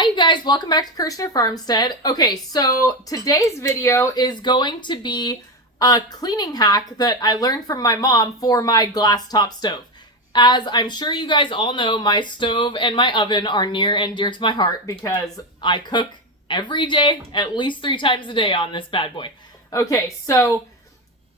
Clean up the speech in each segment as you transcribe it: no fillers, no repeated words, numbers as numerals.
Hi you guys, welcome back to Kirshner Farmstead. Okay, so today's video is going to be a cleaning hack that I learned from my mom for my glass top stove. As I'm sure you guys all know, my stove and my oven are near and dear to my heart because I cook every day, at least 3 times a day on this bad boy. Okay, so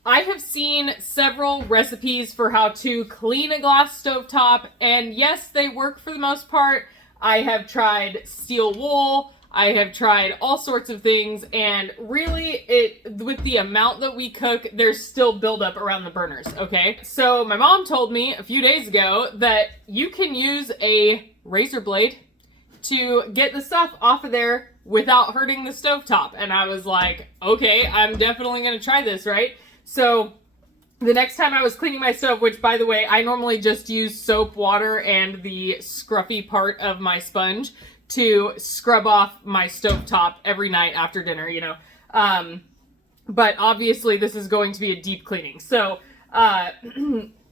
I have seen several recipes for how to clean a glass stovetop, and yes, they work for the most part. I have tried steel wool, I have tried all sorts of things, and really, with the amount that we cook, there's still buildup around the burners, okay? So my mom told me a few days ago that you can use a razor blade to get the stuff off of there without hurting the stovetop. And I was like, okay, I'm definitely gonna try this, right? So the next time I was cleaning my stove, which by the way, I normally just use soap, water, and the scruffy part of my sponge to scrub off my stovetop every night after dinner, you know. But obviously this is going to be a deep cleaning. So I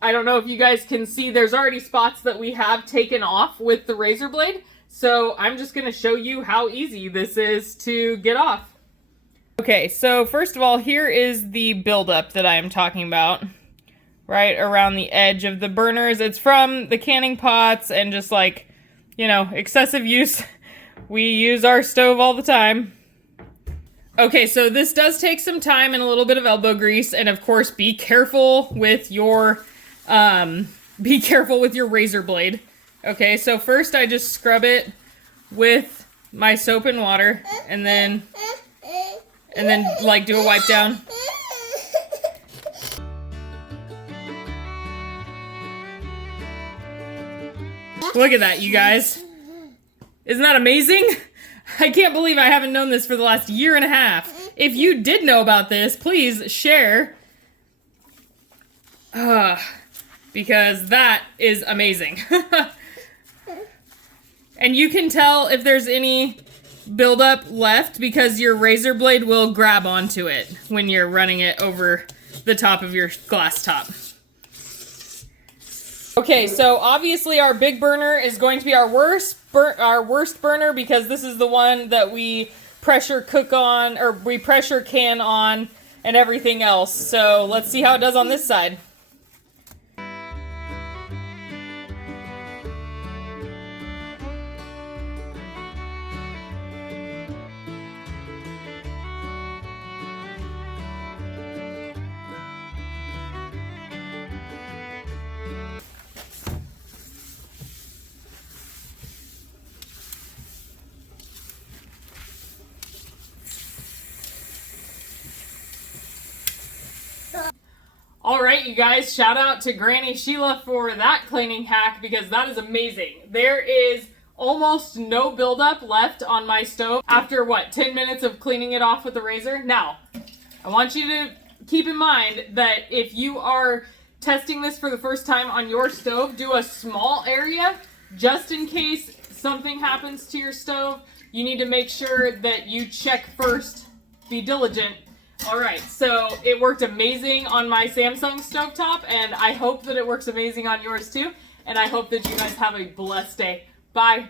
don't know if you guys can see, there's already spots that we have taken off with the razor blade. So I'm just gonna show you how easy this is to get off. Okay, so first of all, here is the buildup that I am talking about, right around the edge of the burners. It's from the canning pots and just like, you know, excessive use. We use our stove all the time. Okay, so this does take some time and a little bit of elbow grease, and of course, be careful with your razor blade. Okay, so first I just scrub it with my soap and water, and then like do a wipe down. Look at that, you guys. Isn't that amazing? I can't believe I haven't known this for the last year and a half. If you did know about this, please share. Because that is amazing. And you can tell if there's any buildup left because your razor blade will grab onto it when you're running it over the top of your glass top. Okay, so obviously our big burner is going to be our worst burner because this is the one that we pressure cook on, or we pressure can on, and everything else. So let's see how it does on this side. Alright, you guys, shout out to Granny Sheila for that cleaning hack because that is amazing. There is almost no buildup left on my stove after, what, 10 minutes of cleaning it off with the razor? Now, I want you to keep in mind that if you are testing this for the first time on your stove, do a small area just in case something happens to your stove. You need to make sure that you check first, be diligent. Alright, so it worked amazing on my Samsung stovetop, and I hope that it works amazing on yours too, and I hope that you guys have a blessed day. Bye!